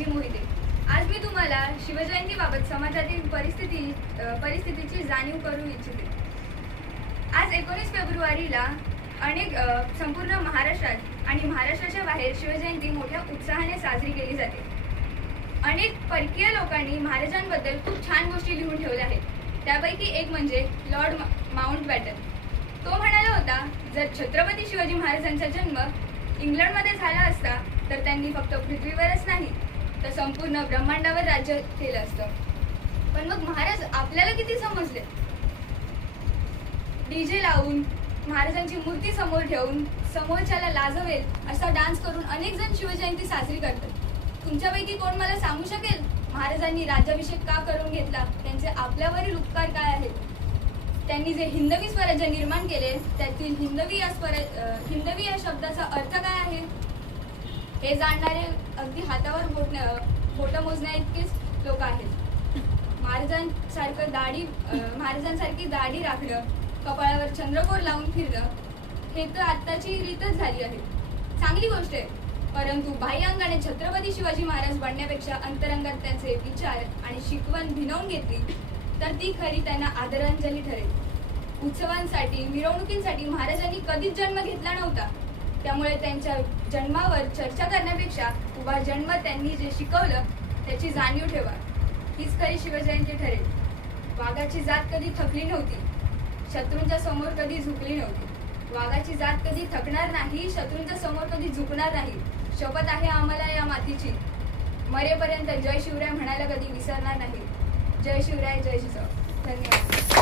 माझी मोहिते. आज मी तुम्हाला शिवजयंतीबाबत समाजातील परिस्थितीची जाणीव करू इच्छिते. आज 19 फेब्रुवारीला संपूर्ण महाराष्ट्रात आणि महाराष्ट्राच्या बाहेर शिवजयंती मोठ्या उत्साहाने साजरी केली जाते. अनेक परकीय लोकांनी महाराजांबद्दल खूप छान गोष्टी लिहून ठेवल्या आहेत. त्यापैकी एक म्हणजे लॉर्ड माउंटबॅटन. तो म्हणाला होता, जर छत्रपती शिवाजी महाराजांचा जन्म इंग्लंडमध्ये झाला असता तर त्यांनी फक्त पृथ्वीवरच नाही तर संपूर्ण ब्रह्मांडावर राज्य केलं असतं. पण मग महाराज आपल्याला किती समजले. डीजे लावून महाराजांची मूर्ती समोर ठेवून समोरच्याला लाजवेल असा डान्स करून अनेक जण शिवजयंती साजरी करतात. तुमच्यापैकी कोण मला सांगू शकेल महाराजांनी राज्याभिषेक का करून घेतला, त्यांचे आपल्यावरील उपकार काय आहेत, त्यांनी जे हिंदवी स्वराज्य निर्माण केले त्यातील हिंदवी या शब्दाचा अर्थ काय आहे हे जाणणारे अगदी हातावर बोटं मोजण्या इतकेच लोक आहेत. महाराजांसारखी दाढी राखणं, कपाळावर चंद्रकोर लावून फिरणं हे तर आत्ताची रीतच झाली आहे. चांगली गोष्ट आहे, परंतु बाह्यांगाने छत्रपती शिवाजी महाराज बनण्यापेक्षा अंतरंगात त्यांचे विचार आणि शिकवण भिनवून घेतली तर ती खरी त्यांना आदरांजली ठरेल. उत्सवांसाठी मिरवणुकींसाठी महाराजांनी कधीच जन्म घेतला नव्हता. त्यामुळे त्यांच्या जन्मावर चर्चा करण्यापेक्षा उभा जन्म त्यांनी जे शिकवलं त्याची जाणीव ठेवा, हीच खरी शिवजयंती ठरेल. वाघाची जात कधी थकली नव्हती, शत्रूंच्या समोर कधी झुकली नव्हती. वाघाची जात कधी थकणार नाही, शत्रूंच्या समोर कधी झुकणार नाही. शपथ आहे आम्हाला या मातीची, मरेपर्यंत जय शिवराय म्हणायला कधी विसरणार नाही. जय शिवराय, जय जिजाऊ. धन्यवाद.